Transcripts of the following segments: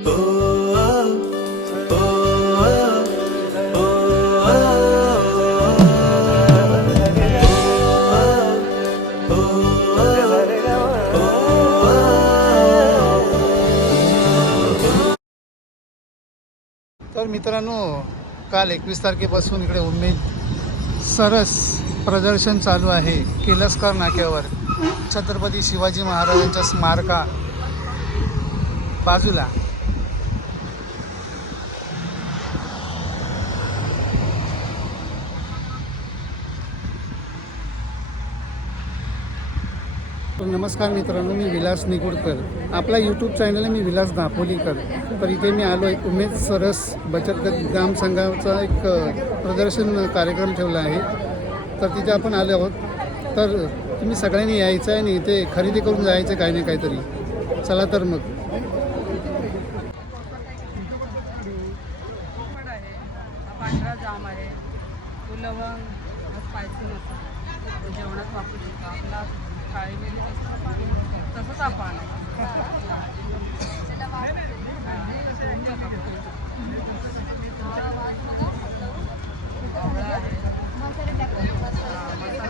तर मित्रांनो, काल 21 तारखेपासून इकडे उमेद सरस प्रदर्शन चालू आहे केलसकर नाक्यावर. छत्रपती शिवाजी महाराजांच्या स्मारका बाजूला. नमस्कार मित्रांनो, मी विलास निगुडकर. आपला यूट्यूब चॅनल आहे मी विलास दापोलीकर. तर इथे मी आलो आहे. उमेद सरस बचत गट ग्राम संघाचा एक प्रदर्शन कार्यक्रम ठेवला आहे. तर तिथे आपण आलो आहोत. तर तुम्ही सगळ्यांनी यायचं आहे आणि इथे खरेदी करून जायचं काही ना काहीतरी. चला तर मग. पांढरा जाम आहे, तो लवंग, स्पायसी मसाला जेवणात वापरू शकतो. आपला काळी मिरी तसंच आपण मसाला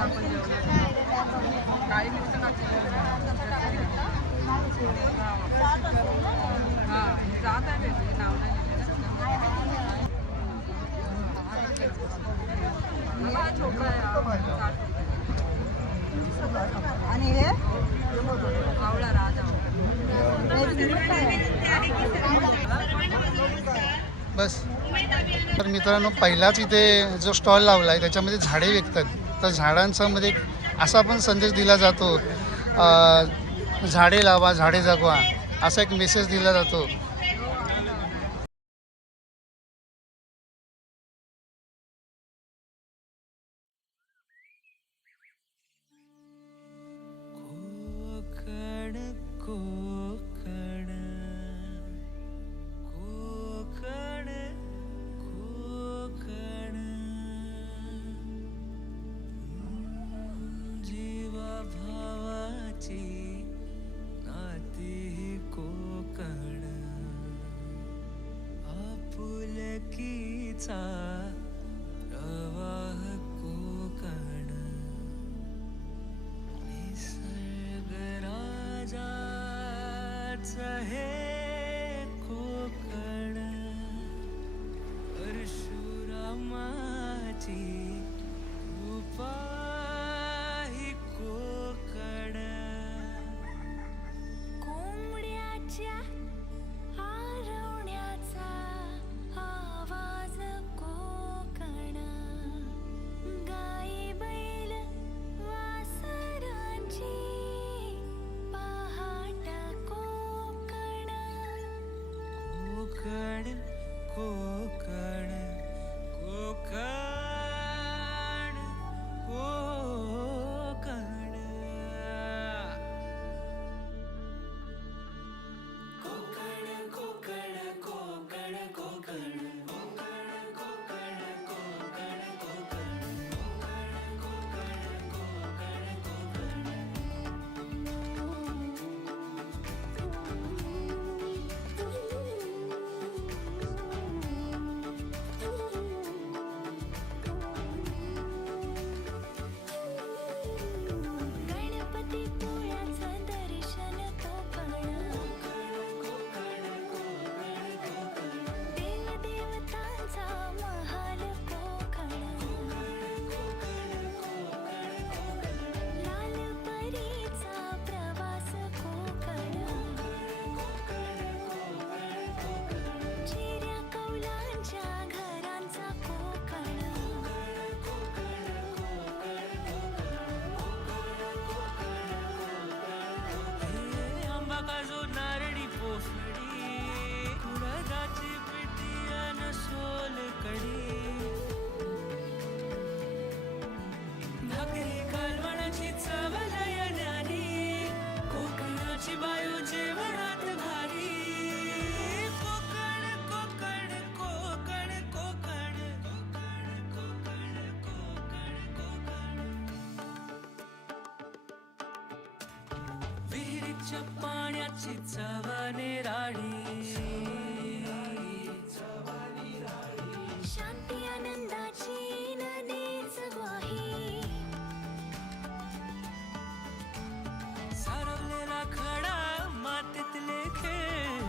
आपण जेवणात काळी मिरची हां जात आहे वेगळी नाव नाही छोटा आहे. आणि हे आवळा राजा बस. तर मित्रांनो, पहिलाच इथे जो स्टॉल लावला आहे त्याच्यामध्ये झाडे विकतात. तर झाडांचा मध्ये असा पण संदेश दिला जातो, झाडे लावा झाडे जगवा, असा एक मेसेज दिला जातो. प्रवाह कोकण निसर्ग राजाचं हे कोकण परशुरामाची कृपा ही कोकण कोंबड्याच्या आरवण्याचा आवाज कोकण गाई बैल वासरांची पहाट कोकण कोकण कोकण कोकण कोकण कोकण कोकण कोकण गणपती पोळ्याचं दर्शन कोकण देवदेवतांचा महाल कोकण लाल परीचा प्रवास कोकण चिऱ्या कौलांच्या घरांचा कोकण आंबा काजू नारळी पोफळी कुळाची पिठी अन सोलकढी भाकरी कालवणाची चव लयण्यानी कोकणाची बायू जेवणात भारी कोकण कोकण कोकण कोकण कोकण कोकण कोकण विहिरी नदीच्या पाण्याची चवने राणी शांती आनंदाची नदीच ग्वाही सारवलेला खडा मातीतले खेळ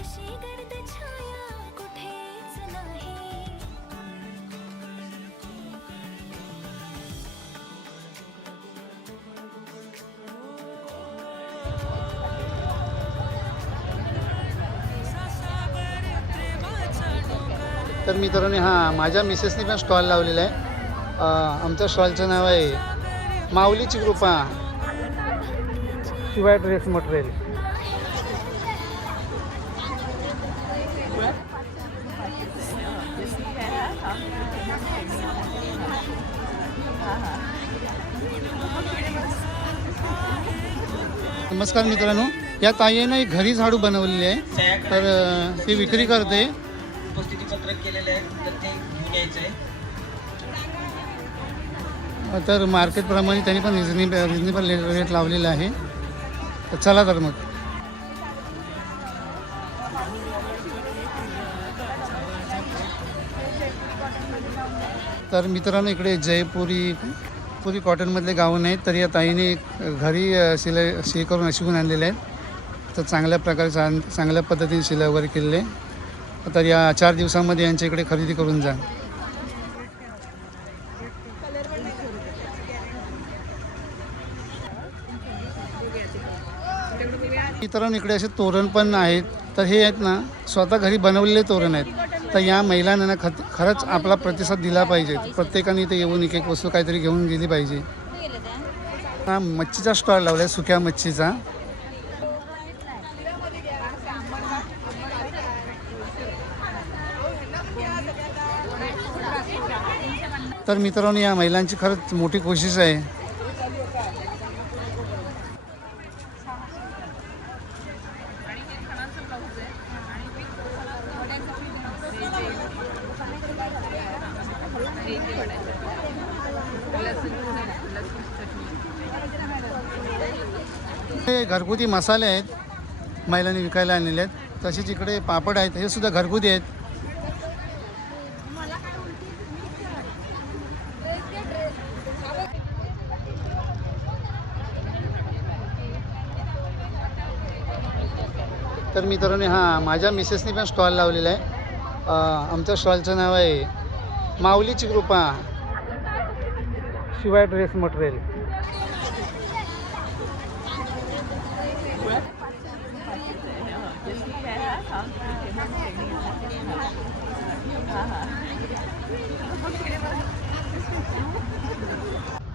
अशी गर्द छाया कुठेच नाही सागर प्रेमाचा डोंगर तर मित्रांनो हां माझ्या मिसेसनी पण स्टॉल लावलेला आहे. आमच्या स्टॉलचं नाव आहे माऊलीची कृपा शिवाय ड्रेस मटेरियल. नमस्कार मित्रांनो, या ताईने एक घरी झाडू बनवलेली आहे. तर ती विक्री करते. उपस्थिती पत्रक केलेले आहे तर ते घेऊन यायचं आहे. तर मार्केटप्रमाणे त्यांनी पण रिजनेबल रेट लावलेला आहे. तर चला तर मग. तर मित्रांनो इकडे जयपुरी कॉटनमधले गाऊन आहेत. तर या ताईने घरी शिलाई करून शिवून आणलेले आहेत. तर चांगल्या प्रकारे चांगल्या पद्धतीने शिलाई वगैरे केलेले. तर या 4 दिवसामध्ये यांच्या इकडे खरेदी करून जा. मित्रांनो इकडे असे तोरण पण आहेत. तर हे आहेत ना स्वतः घरी बनवलेले तोरण आहेत. तर या महिलांना ना खरंच आपला प्रतिसाद दिला पाहिजे. प्रत्येकाने इथे येऊन एक एक वस्तू काहीतरी घेऊन गेली पाहिजे. हा मच्छीचा स्टॉल लावला आहे, सुक्या मच्छीचा. तर मित्रांनो या महिलांची खरंच मोठी कोशिश आहे. हे घरगुती मसाले आहेत महिलांनी विकायला आणलेले आहेत. तसेच इकडे पापड आहेत, हे सुद्धा घरगुती आहेत. तर मित्रांनो हां माझ्या मिसेसनी पण स्टॉल लावलेला आहे. आमच्या स्टॉलचं नाव आहे माऊलीची कृपा शिवाय ड्रेस मटेरियल.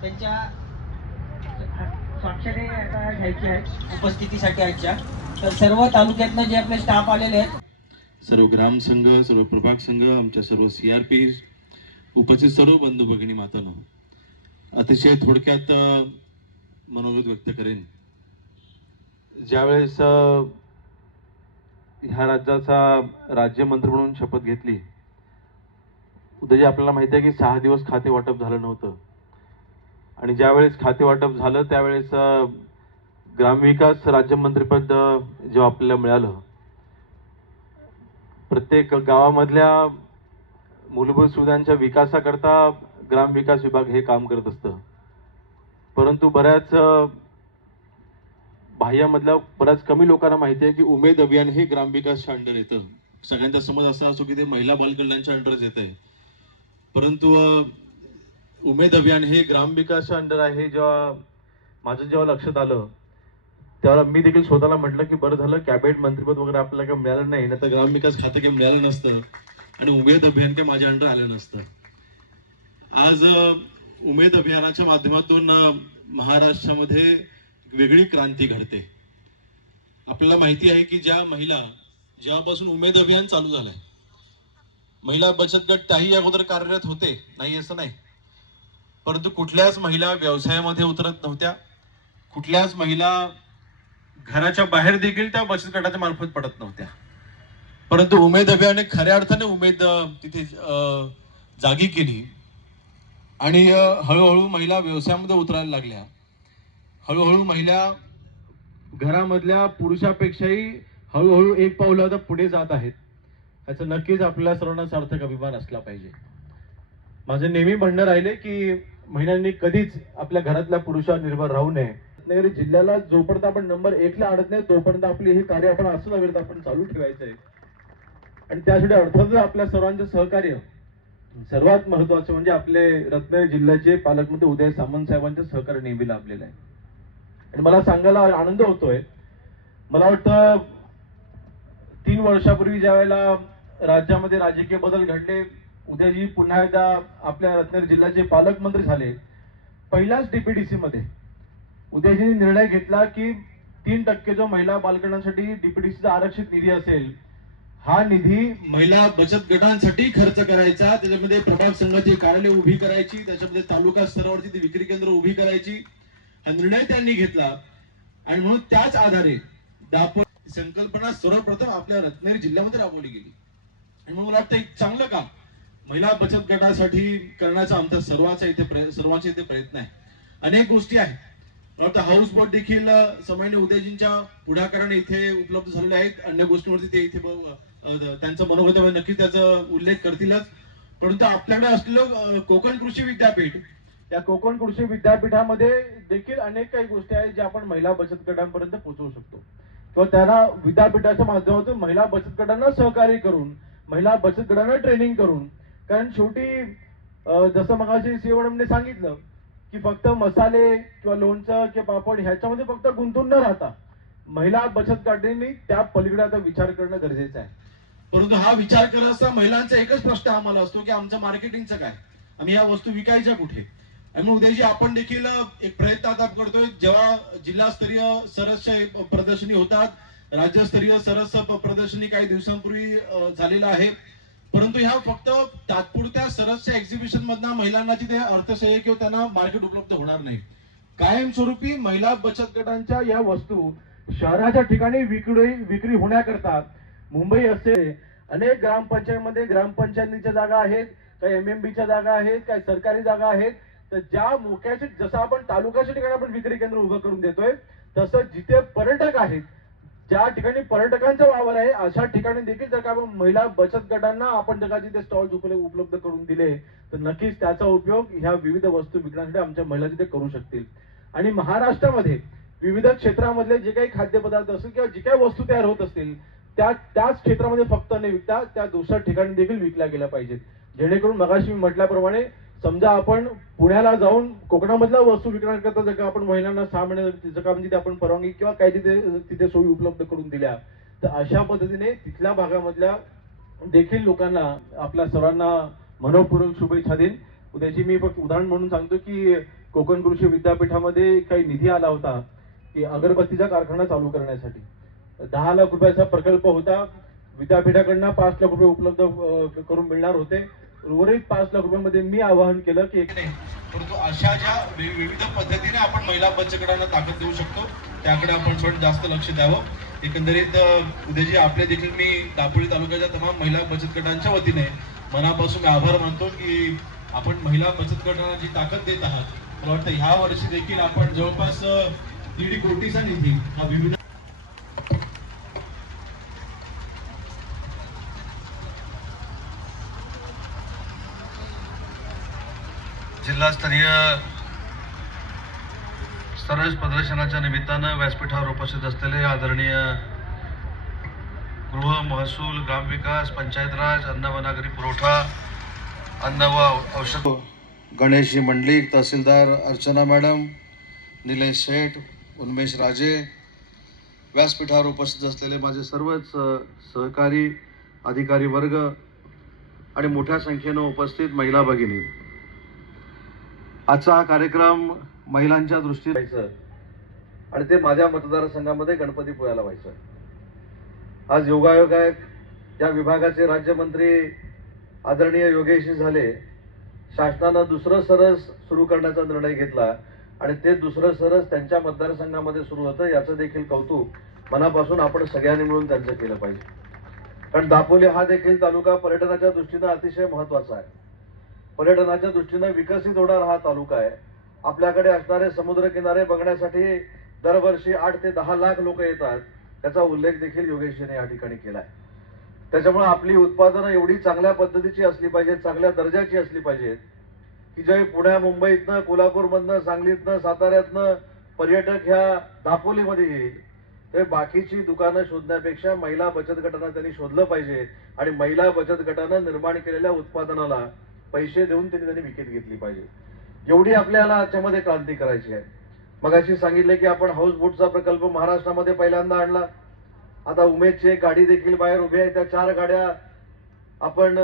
त्यांच्या स्वाक्षरी आता घ्यायची आहे उपस्थितीसाठी आजच्या. तर सर्व तालुक्यातनं जे आपले स्टाफ आलेले आहेत, सर्व ग्रामसंघ, सर्व प्रभाग संघ, आमच्या सर्व CRP, उपस्थित सर्व बंधू भगिनी मातांनो, अतिशय थोडक्यात मनोगत व्यक्त करेन. ज्यावेळेस ह्या राज्याचा राज्यमंत्री म्हणून शपथ घेतली, उद्या आपल्याला माहिती आहे की 6 दिवस खाते वाटप झालं नव्हतं. आणि ज्यावेळेस खाते वाटप झालं त्यावेळेस ग्रामविकास राज्यमंत्रीपद जेव्हा आपल्याला मिळालं, प्रत्येक गावामधल्या मूलभूत सुविधांच्या विकासाकरता ग्रामविकास विभाग हे काम करत असतं. परंतु बऱ्याच बाह्यामधल्या बऱ्याच कमी लोकांना माहिती आहे की उमेद अभियान हे ग्रामविकासच्या अंडर येतं. सगळ्यांचा समज असा असतो की ते महिला बालकल्याणच्या अंडरच येत आहे, परंतु उमेद अभियान हे ग्रामविकासच्या अंडर आहे. जेव्हा लक्षात आलं तेव्हा मी देखील स्वतःला म्हटलं की बरं झालं कॅबिनेट मंत्रिपद वगैरे आपल्याला काही मिळालं नाही, तर ग्रामविकास खातं काही मिळालं नसतं आणि उमेद अभियान काय माझ्या अंडर आलं नसतं. आज उमेद अभियानाच्या माध्यमातून महाराष्ट्रामध्ये वेगळी क्रांती घडते. आपल्याला माहिती आहे की ज्या महिला जेव्हापासून उमेद अभियान चालू झालंय, महिला बचत गट त्याही अगोदर कार्यरत होते, नाही असं नाही, परंतु कुठल्याच महिला व्यवसायामध्ये उतरत नव्हत्या. कुठल्याच महिला घराच्या बाहेर देखील त्या बचत गटाच्या मार्फत पडत नव्हत्या. परंतु उमेद अभियाने खऱ्या अर्थाने उमेद तिथे जागी केली आणि हळूहळू महिला व्यवसायामध्ये उतरायला लागल्या. हळूहळू महिला घरामधल्या पुरुषापेक्षाही हळूहळू एक पाऊल आता पुढे जात आहेत. याचं नक्कीच आपल्या सर्वांना सार्थक अभिमान असला पाहिजे. माझं नेहमी म्हणणं राहिले की महिलांनी कधीच आपल्या घरातल्या पुरुषावर निर्भर राहू नये. रत्नागिरी जिल्ह्याला जोपर्यंत आपण नंबर 1 ला आणत नाही तोपर्यंत आपली हे कार्य आपण असं नव्हे तर आपण चालू ठेवायचं आहे. आणि त्यासाठी अर्थातच आपल्या सर्वांचं सहकार्य सर्वात महत्वाचं म्हणजे आपले रत्नागिरी जिल्ह्याचे पालकमंत्री उदय सामंत साहेबांचं सहकार्य नेहमी लाभलेलं आहे. आणि मला सांगायला आनंद होतोय, मला वाटतं 3 वर्षापूर्वी ज्या वेळेला राज्यामध्ये राजकीय बदल घडले, उदयजी पुन्हा एकदा आपल्या रत्नागिरी जिल्ह्याचे पालकमंत्री झाले. पहिल्याच डीपीडीसी मध्ये उदयजींनी निर्णय घेतला की 3% जो महिला बालगणांसाठी डीपीडीसीचा आरक्षित निधी असेल, हा निधी महिला बचत गटांसाठी खर्च करायचा. त्याच्यामध्ये प्रभाग संघाची कार्यालय उभी करायची, त्याच्यामध्ये तालुका स्तरावरती ती विक्री केंद्र उभी करायची. हा निर्णय त्यांनी घेतला आणि म्हणून त्याच आधारे दापोली संकल्पना सर्वप्रथम आपल्या रत्नागिरी जिल्ह्यामध्ये राबवली गेली. आणि म्हणून मला वाटतं एक चांगलं काम महिला बचत गटासाठी करण्याचा आमचा सर्वांचा इथे प्रयत्न आहे. अनेक गोष्टी आहेत. आता हाऊस बोट देखील सामान्य उदयजींच्या पुढाकाराने इथे उपलब्ध झालेले आहेत. अन्य गोष्टींवरती ते इथे त्यांचं मनोगत नक्कीच त्याचा उल्लेख करतीलच. परंतु आपल्याकडे असलेलं कोकण कृषी विद्यापीठ, या कोकण कृषी विद्यापीठामध्ये देखील अनेक काही गोष्टी आहेत ज्या आपण महिला बचत गटांपर्यंत पोहोचवू शकतो किंवा त्यांना विद्यापीठाच्या माध्यमातून महिला बचत गटांना सहकार्य करून, महिला बचत गटांना ट्रेनिंग करून. कारण शेवटी जसं मगाशी सीओडमने सांगितलं की फक्त मसाले किंवा लोणचं किंवा पापड ह्याच्यामध्ये फक्त गुंतून न राहता महिला बचत गटांनी त्या पलीकडे आता विचार करणं गरजेचं आहे. परंतु हा विचार करत असता महिलांचा एकच प्रश्न आम्हाला असतो की आमचं मार्केटिंगचं काय, आम्ही या वस्तू विकायच्या कुठे. आणि उद्याची आपण देखील एक प्रयत्न आता करतोय. जेव्हा जिल्हास्तरीय सरस प्रदर्शनी होतात, राज्यस्तरीय सरस प्रदर्शनी काही दिवसांपूर्वी झालेलं आहे. परंतु ह्या फक्त तात्पुरत्या सरसच्या एक्झिबिशन मधनं महिलांना तिथे अर्थसहाय्य किंवा त्यांना मार्केट उपलब्ध होणार नाही. कायमस्वरूपी महिला बचत गटांच्या या वस्तू शहराच्या ठिकाणी विक्री होण्याकरता मुंबई असेल अनेक ग्रामपंचायतीमध्ये ग्रामपंचायतीच्या जागा आहेत, काही MMBच्या जागा आहेत, काही सरकारी जागा आहेत. तर ज्या मोक्याचे जसं आपण तालुक्याच्या ठिकाणी आपण विक्री केंद्र उभं करून देतोय, तसं जिथे पर्यटक आहेत, ज्या ठिकाणी पर्यटकांचा वावर आहे, अशा ठिकाणी देखील जर का आपण महिला बचत गटांना आपण जर का तिथे स्टॉल्स उपलब्ध करून दिले तर नक्कीच त्याचा उपयोग ह्या विविध वस्तू विकण्यासाठी आमच्या महिला तिथे करू शकतील. आणि महाराष्ट्रामध्ये विविध क्षेत्रामधले जे काही खाद्यपदार्थ असतील किंवा जे काही वस्तू तयार होत असतील त्याच क्षेत्रामध्ये फक्त न विकता त्या दुसऱ्या ठिकाणी देखील विकल्या गेल्या पाहिजेत. जेणेकरून मगाशी मी म्हटल्याप्रमाणे समजा आपण पुण्याला जाऊन कोकणामधल्या वस्तू विकण्याकरता जर का आपण महिलांना 6 महिने जर का म्हणजे आपण परवानगी किंवा काही तिथे सोयी उपलब्ध करून दिल्या तर अशा पद्धतीने तिथल्या भागामधल्या देखील लोकांना आपल्या सर्वांना मनोपूर्वक शुभेच्छा देईन. उद्याची मी फक्त उदाहरण म्हणून सांगतो की कोकण कृषी विद्यापीठामध्ये काही निधी आला होता की अगरबत्तीचा कारखाना चालू करण्यासाठी 10 लाख रुपयाचा प्रकल्प होता. विद्यापीठाकडनं 5 लाख रुपये उपलब्ध करून मिळणार होते. उर्वरित 5 लाख रुपयांमध्ये मी आवाहन केलं की परंतु अशा ज्या विविध पद्धतीने आपण महिला बचत गटांना ताकद देऊ शकतो त्याकडे आपण थोडं जास्त लक्ष द्यावं. एकंदरीत उद्याजी आपले देखील मी दापोली तालुक्याच्या तमाम महिला बचत गटांच्या वतीने मनापासून आभार मानतो की आपण महिला बचत गटांना जी ताकद देत आहात. मला वाटतं ह्या वर्षी देखील आपण जवळपास 1.5 कोटीचा निधी हा विविध जिल्हास्तरीय सरस प्रदर्शनाच्या निमित्तानं व्यासपीठावर उपस्थित असलेले आदरणीय गृह, महसूल, ग्रामविकास, पंचायत राज, अन्न व नागरी पुरवठा, अन्न व औषध, गणेशजी मंडलिक, तहसीलदार अर्चना मॅडम, निलेश शेठ, उन्मेश राजे, व्यासपीठावर उपस्थित असलेले माझे सर्वच सहकारी अधिकारी वर्ग आणि मोठ्या संख्येनं उपस्थित महिला भगिनी, आजचा हा कार्यक्रम महिलांच्या दृष्टीने व्हायचं आणि ते माझ्या मतदारसंघामध्ये गणपतीपुळ्याला व्हायचं. आज योगायोग आहे, या विभागाचे राज्यमंत्री आदरणीय योगेशजी झाले. शासनानं दुसरं सरस सुरू करण्याचा निर्णय घेतला आणि ते दुसरं सरस त्यांच्या मतदारसंघामध्ये सुरू होतं. याचं देखील कौतुक मनापासून आपण सगळ्यांनी मिळून त्यांचं केलं पाहिजे. कारण दापोली हा देखील तालुका पर्यटनाच्या दृष्टीनं अतिशय महत्वाचा आहे. पर्यटनाच्या दृष्टीनं विकसित होणारा हा तालुका आहे. आपल्याकडे असणारे समुद्रकिनारे बघण्यासाठी दरवर्षी 8 ते 10 लाख लोक येतात. त्याचा उल्लेख देखील योगेशने या ठिकाणी केलाय. त्याच्यामुळे आपली उत्पादनं एवढी चांगल्या पद्धतीची असली पाहिजेत, चांगल्या दर्जाची असली पाहिजेत की जे पुण्या मुंबईतनं, कोल्हापूरमधनं, सांगलीतनं, साताऱ्यातनं पर्यटक ह्या दापोलीमध्ये येईल ते बाकीची दुकानं शोधण्यापेक्षा महिला बचत गटांना त्यांनी शोधलं पाहिजे आणि महिला बचत गटानं निर्माण केलेल्या उत्पादनाला पैसे देऊन त्यांनी विकत घेतली पाहिजे. एवढी आपल्याला याच्यामध्ये क्रांती करायची आहे. मगाशी सांगितले की आपण हाऊस बोटचा प्रकल्प महाराष्ट्रामध्ये पहिल्यांदा आणला. आता उमेदची एक गाडी देखील बाहेर उभी आहे. त्या 4 गाड्या आपण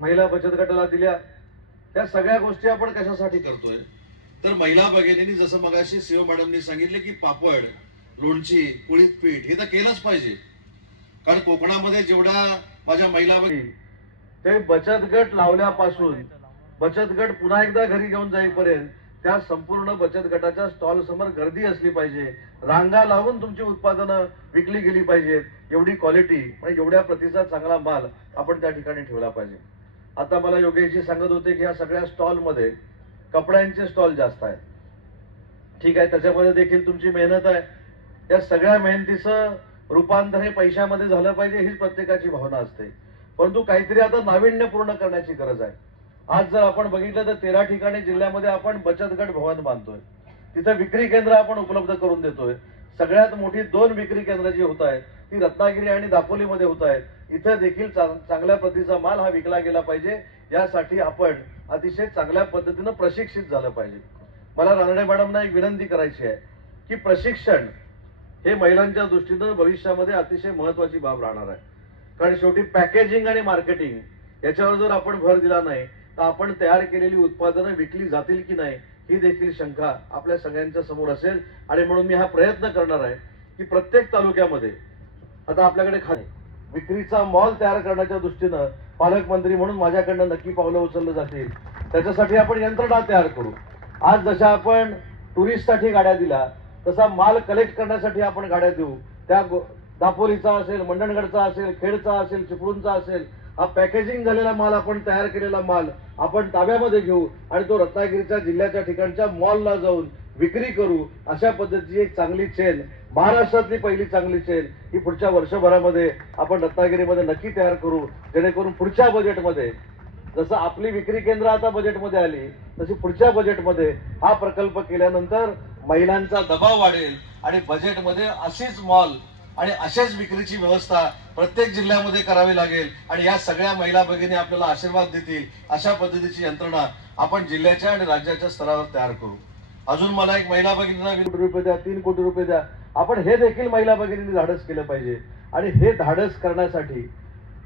महिला बचत गटाला दिल्या. त्या सगळ्या गोष्टी आपण कशासाठी करतोय तर महिला भगिनींनी जसं मगाशी सीओ मॅडमनी सांगितले की पापड, लोणची, कुळीत पीठ हे तर केलंच पाहिजे. कारण कोकणामध्ये जेवढ्या माझ्या महिला भगिनी ते बचत गट लावल्यापासून बचत गट पुन्हा एकदा घरी घेऊन जाईपर्यंत त्या संपूर्ण बचत गटाच्या स्टॉल समोर गर्दी असली पाहिजे. रांगा लावून तुमची उत्पादनं विकली गेली पाहिजेत. एवढी क्वालिटी म्हणजे एवढ्या प्रतीचा चांगला माल आपण त्या ठिकाणी ठेवला पाहिजे. आता मला योगेशजी सांगत होते की या सगळ्या स्टॉलमध्ये कपड्यांचे स्टॉल जास्त आहेत. ठीक आहे, त्याच्यामध्ये देखील तुमची मेहनत आहे. या सगळ्या मेहनतीचं रूपांतर हे पैशामध्ये झालं पाहिजे हीच प्रत्येकाची भावना असते. परंतु काहीतरी आता नाविन्यपूर्ण करण्याची गरज आहे. आज जर आपण बघितलं तर 13 ठिकाणी जिल्ह्यामध्ये आपण बचत गट भवन बांधतोय. तिथं विक्री केंद्र आपण उपलब्ध करून देतोय. सगळ्यात मोठी 2 विक्री केंद्र जी होत आहेत ती रत्नागिरी आणि दापोलीमध्ये होत आहेत. इथं देखील चांगल्या प्रतीचा माल हा विकला गेला पाहिजे. यासाठी आपण अतिशय चांगल्या पद्धतीनं प्रशिक्षित झालं पाहिजे. मला रानडे मॅडमना एक विनंती करायची आहे की प्रशिक्षण हे महिलांच्या दृष्टीनं भविष्यामध्ये अतिशय महत्वाची बाब राहणार आहे. कारण शेवटी पॅकेजिंग आणि मार्केटिंग याच्यावर जर आपण भर दिला नाही तर आपण तयार केलेली उत्पादनं विकली जातील की नाही ही देखील शंका आपल्या सगळ्यांच्या समोर असेल. आणि म्हणून मी हा प्रयत्न करणार आहे की प्रत्येक तालुक्यामध्ये आता आपल्याकडे विक्रीचा मॉल तयार करण्याच्या दृष्टीनं पालकमंत्री म्हणून माझ्याकडनं नक्की पावलं उचललं जातील. त्याच्यासाठी आपण यंत्रणा तयार करू. आज जशा आपण टुरिस्टसाठी गाड्या दिल्या तसा माल कलेक्ट करण्यासाठी आपण गाड्या देऊ. त्या दापोलीचा असेल, मंडणगडचा असेल, खेडचा असेल, चिपळूणचा असेल, हा पॅकेजिंग झालेला माल आपण तयार केलेला माल आपण ताब्यामध्ये घेऊ आणि तो रत्नागिरीच्या जिल्ह्याच्या ठिकाणच्या मॉलला जाऊन विक्री करू. अशा पद्धतीची एक चांगली चेन, महाराष्ट्रातली पहिली चांगली चेन ही पुढच्या वर्षभरामध्ये आपण रत्नागिरीमध्ये नक्की तयार करू. जेणेकरून पुढच्या बजेटमध्ये जसं आपली विक्री केंद्र आता बजेटमध्ये आली तशी पुढच्या बजेटमध्ये हा प्रकल्प केल्यानंतर महिलांचा दबाव वाढेल आणि बजेटमध्ये अशीच मॉल आणि अशाच विक्रीची व्यवस्था प्रत्येक जिल्ह्यामध्ये करावी लागेल. आणि या सगळ्या महिला भगिनी आपल्याला आशीर्वाद देतील अशा पद्धतीची यंत्रणा आपण जिल्ह्याच्या आणि राज्याच्या स्तरावर तयार करू. अजून मला एक महिला भगिनींना 20 कोटी रुपये द्या, 3 कोटी रुपये द्या. आपण हे देखील महिला भगिनींनी धाडस केलं पाहिजे. आणि हे धाडस करण्यासाठी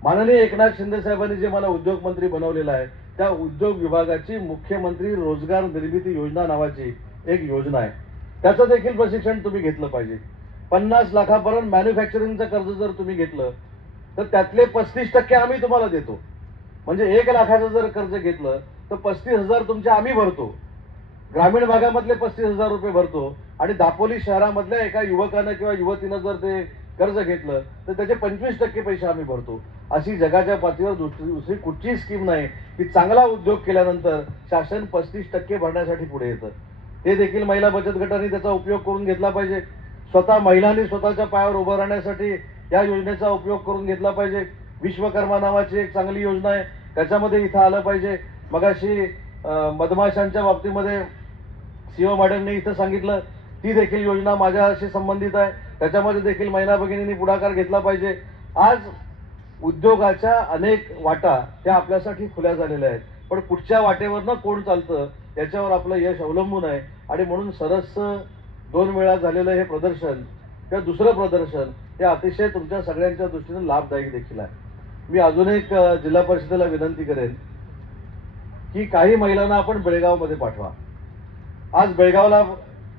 माननीय एकनाथ शिंदे साहेबांनी जे मला उद्योग मंत्री बनवलेलं आहे त्या उद्योग विभागाची मुख्यमंत्री रोजगार निर्मिती योजना नावाची एक योजना आहे. त्याचं देखील प्रशिक्षण तुम्ही घेतलं पाहिजे. 50 लाखापर्यंत मॅन्युफॅक्चरिंगचं कर्ज जर तुम्ही घेतलं तर त्यातले 35% आम्ही तुम्हाला देतो. म्हणजे 1 लाखाचं जर कर्ज घेतलं तर 35,000 तुमचे आम्ही भरतो. ग्रामीण भागामधले 35,000 रुपये भरतो. आणि दापोली शहरामधल्या एका युवकानं किंवा युवतीनं जर ते कर्ज घेतलं तर त्याचे 25% पैसे आम्ही भरतो. अशी जगाच्या पातळीवर दुसरी कुठची स्कीम नाही की चांगला उद्योग केल्यानंतर शासन 35% भरण्यासाठी पुढे येतं. ते देखील महिला बचत गटांनी त्याचा उपयोग करून घेतला पाहिजे. स्वतः महिलांनी स्वतःच्या पायावर उभं राहण्यासाठी या योजनेचा उपयोग करून घेतला पाहिजे. विश्वकर्मा नावाची एक चांगली योजना आहे, त्याच्यामध्ये इथं आलं पाहिजे. मगाशी मधमाशांच्या बाबतीमध्ये सीओ मॅडमने इथं सांगितलं ती देखील योजना माझ्याशी संबंधित आहे. त्याच्यामध्ये देखील महिला भगिनींनी पुढाकार घेतला पाहिजे. आज उद्योगाच्या अनेक वाटा त्या आपल्यासाठी खुल्या झालेल्या आहेत. पण पुढच्या वाटेवरनं कोण चालतं याच्यावर आपलं यश अवलंबून आहे. आणि म्हणून सरस 2 वेळा झालेलं हे प्रदर्शन किंवा दुसरं प्रदर्शन हे अतिशय तुमच्या सगळ्यांच्या दृष्टीने लाभदायी देखील आहे. मी अजून एक जिल्हा परिषदेला विनंती करेन की काही महिलांना आपण बेळगावमध्ये पाठवा. आज बेळगावला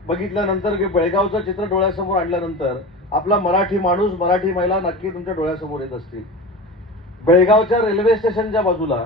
बघितल्यानंतर की बेळगावचं चित्र डोळ्यासमोर आणल्यानंतर आपला मराठी माणूस, मराठी महिला नक्की तुमच्या डोळ्यासमोर येत असतील. बेळगावच्या रेल्वे स्टेशनच्या बाजूला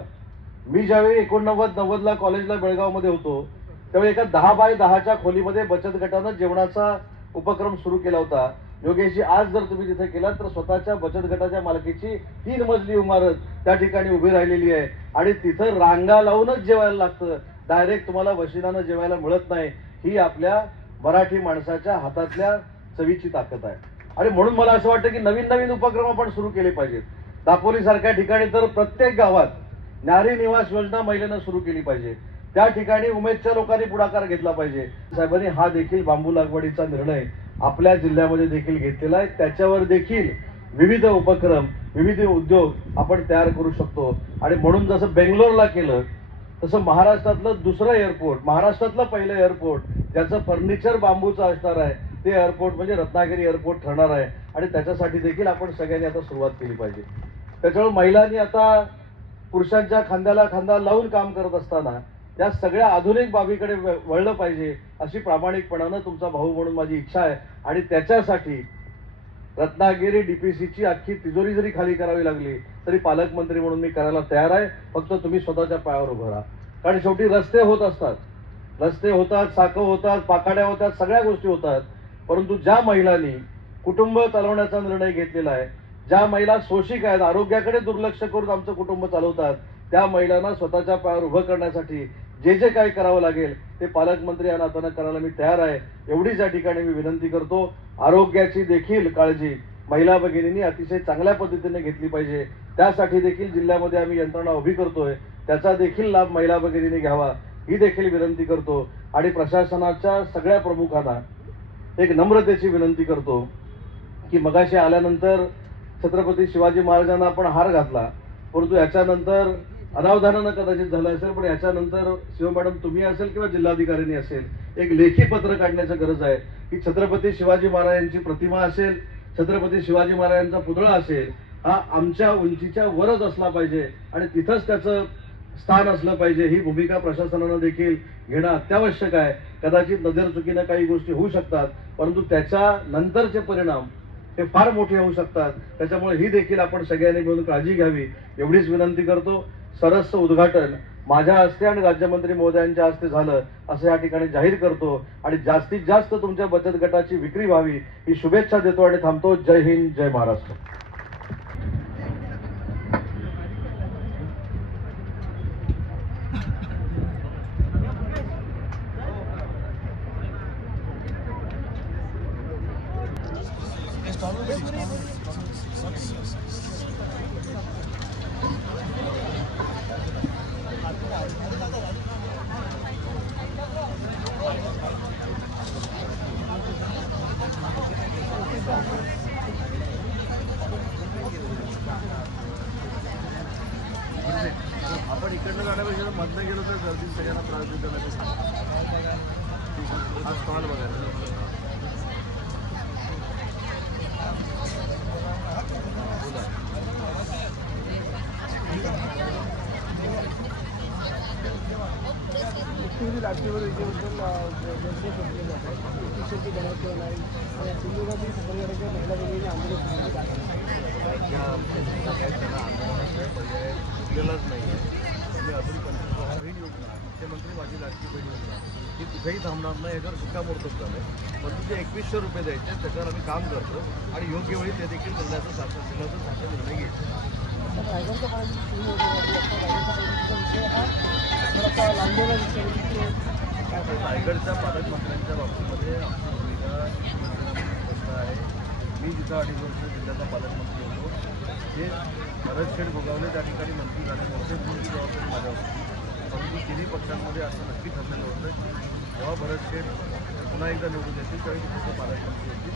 मी ज्यावेळी 89-90ला कॉलेजला बेळगावमध्ये होतो त्यावेळी एका 10 बाय 10च्या खोलीमध्ये बचत गटानं जेवणाचा उपक्रम सुरू केला होता. योगेशजी, आज जर तुम्ही तिथे केलात तर स्वतःच्या बचत गटाच्या मालकीची 3 मजली इमारत त्या ठिकाणी उभी राहिलेली आहे आणि तिथं रांगा लावूनच जेवायला लागतं, डायरेक्ट तुम्हाला वशिलानं जेवायला मिळत नाही. ही आपल्या मराठी माणसाच्या हातातल्या चवीची ताकद आहे. आणि म्हणून मला असं वाटतं की नवीन नवीन उपक्रम आपण सुरू केले पाहिजेत. दापोली सारख्या ठिकाणी तर प्रत्येक गावात नारी निवास योजना महिलांना सुरू केली पाहिजे. त्या ठिकाणी उमेदच्या लोकांनी पुढाकार घेतला पाहिजे. साहेबांनी हा देखील बांबू लागवडीचा निर्णय आपल्या जिल्ह्यामध्ये देखील घेतलेला आहे. त्याच्यावर देखील विविध उपक्रम, विविध उद्योग आपण तयार करू शकतो. आणि म्हणून जसं बेंगलोरला केलं तसं महाराष्ट्रातलं दुसरं एअरपोर्ट, महाराष्ट्रातलं पहिलं एअरपोर्ट ज्याचं फर्निचर बांबूचं असणार आहे, ते एअरपोर्ट म्हणजे रत्नागिरी एअरपोर्ट ठरणार आहे. आणि त्याच्यासाठी देखील आपण सगळ्यांनी आता सुरुवात केली पाहिजे. त्याच्यामुळे महिलांनी आता पुरुषांच्या खांद्याला खांदा लावून काम करत असताना या सगळ्या आधुनिक बाबीकडे वळलं पाहिजे, अशी प्रामाणिकपणानं तुमचा भाऊ म्हणून माझी इच्छा आहे. आणि त्याच्यासाठी रत्नागिरी डीपीसीची अख्खी तिजोरी जरी खाली करावी लागली तरी पालकमंत्री म्हणून मी करायला तयार आहे. फक्त तुम्ही स्वतःच्या पायावर उभं राहा. कारण शेवटी रस्ते होत असतात, रस्ते होतात, साखं होतात, पाखाड्या होतात, सगळ्या गोष्टी होतात. परंतु ज्या महिलांनी कुटुंब चालवण्याचा निर्णय घेतलेला आहे, ज्या महिला शोषिक आहेत, आरोग्याकडे दुर्लक्ष करून आमचं कुटुंब चालवतात, त्या महिलांना स्वतःच्या पायावर उभं करण्यासाठी जे जे काही करावं लागेल ते पालकमंत्री या नात्यानं करायला मी तयार आहे. एवढीच या ठिकाणी मी विनंती करतो. आरोग्याची देखील काळजी महिला भगिनींनी अतिशय चांगल्या पद्धतीने घेतली पाहिजे. त्यासाठी देखील जिल्ह्यामध्ये आम्ही यंत्रणा उभी करतोय. त्याचा देखील लाभ महिला भगिनींनी घ्यावा ही देखील विनंती करतो. आणि प्रशासनाच्या सगळ्या प्रमुखांना एक नम्रतेची विनंती करतो की मगाशी आल्यानंतर छत्रपती शिवाजी महाराजांना आपण हार घातला, परंतु याच्यानंतर अनावधानानं कदाचित झालं असेल, पण याच्यानंतर शिव मॅडम तुम्ही असेल किंवा जिल्हाधिकाऱ्यांनी असेल एक लेखी पत्र काढण्याची गरज आहे की छत्रपती शिवाजी महाराजांची प्रतिमा असेल, छत्रपती शिवाजी महाराजांचा पुतळा असेल, हा आमच्या उंचीच्या वरच असला पाहिजे आणि तिथंच त्याचं स्थान असलं पाहिजे. ही भूमिका प्रशासनानं देखील घेणं अत्यावश्यक आहे. कदाचित नजर चुकीनं काही गोष्टी होऊ शकतात, परंतु त्याच्या नंतरचे परिणाम हे फार मोठे होऊ शकतात. त्याच्यामुळे ही देखील आपण सगळ्यांनी मिळून काळजी घ्यावी एवढीच विनंती करतो. सरसचं उद्घाटन माझ्या हस्ते आणि राज्यमंत्री महोदयांच्या हस्ते झालं असं या ठिकाणी जाहीर करतो. आणि जास्तीत जास्त तुमच्या बचत गटाची विक्री व्हावी ही शुभेच्छा देतो आणि थांबतो. जय हिंद, जय महाराष्ट्र. आपण इकडनं जाण्यापेक्षा मधनं गेलो तर गर्दी सगळ्यांना त्रास देतो. हा स्टॉल बघायला गेलाच नाही. म्हणजे अजून मुख्यमंत्री माझी लाडकी बहीण योजना ही कुठेही थांबणार नाही, याच्यावर शिक्कामोर्तब झालं आहे. पण तुझे 2100 रुपये द्यायचे, त्याच्यावर आम्ही काम करतो आणि योग्य वेळी ते देखील निर्णयाचं शासन निर्णय घेतो. रायगडच्या पालकमंत्र्यांच्या बाबतीमध्ये आमची भूमिका स्पष्ट आहे. मी जिथं 2.5 वर्ष जिल्ह्याचा पालकमंत्री होतो ते भरतशेठ भोगावले त्या ठिकाणी मंत्री झाले, मोठे मोठी जबाबदारी माझ्यावर होती. परंतु तिन्ही पक्षांमध्ये असं नक्की ठरलेलं होतं की जेव्हा भरतशेठ पुन्हा एकदा निवडून येतील त्यावेळी तिथे पालकमंत्री होतील.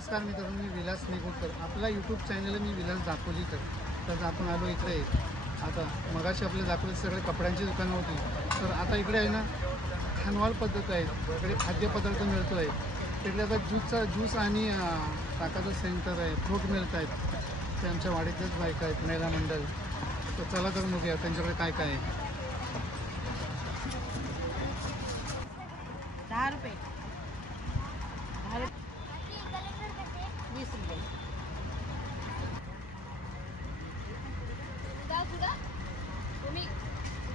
नमस्कार मित्रांनो, मी विलास निगुडकर. आपला यूट्यूब चॅनल मी विलास दापोलीकर. तर आपण आलो इकडे. आता मगाशी आपले दाखवले सगळे कपड्यांची दुकानं होती, तर आता इकडे आहे ना खानवाल पद्धत आहे. इकडे खाद्यपदार्थ मिळतो आहे. तिकडे आता ज्यूस आणि ताकाचं सेंटर आहे, फ्रूट मिळत आहेत. ते आमच्या वाडीतलेच बायका आहेत, महिला मंडळ. तर चला तर बघूया त्यांच्याकडे काय काय आहे. 10 रुपये 20 रुपये.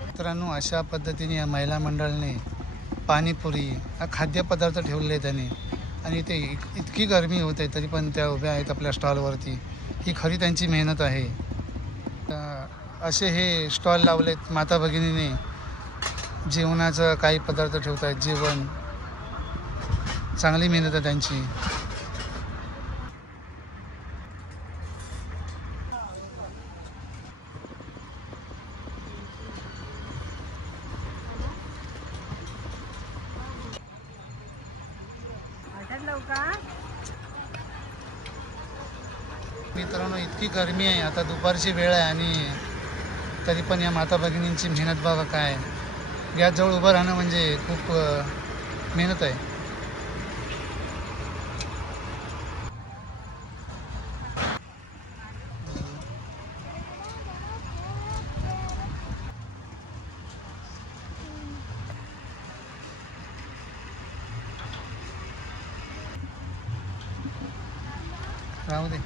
मित्रांनो, अशा पद्धतीने या महिला मंडळाने पाणीपुरी हा खाद्यपदार्थ ठेवले आहे त्याने. आणि ते इतकी गरमी होते तरी पण त्या उभ्या आहेत आपल्या स्टॉलवरती. ही खरी त्यांची मेहनत आहे. असे हे स्टॉल लावलेत माता भगिनीने. जेवणाचं काही पदार्थ ठेवत आहेत, जेवण. चांगली मेहनत आहे त्यांची. मित्रांनो, इतकी गरमी आहे, आता दुपारची वेळ आहे आणि तरी पण या माता भगिनींची मेहनत बघा काय. गॅसजवळ उभं राहणं म्हणजे खूप मेहनत आहे. राहू दे.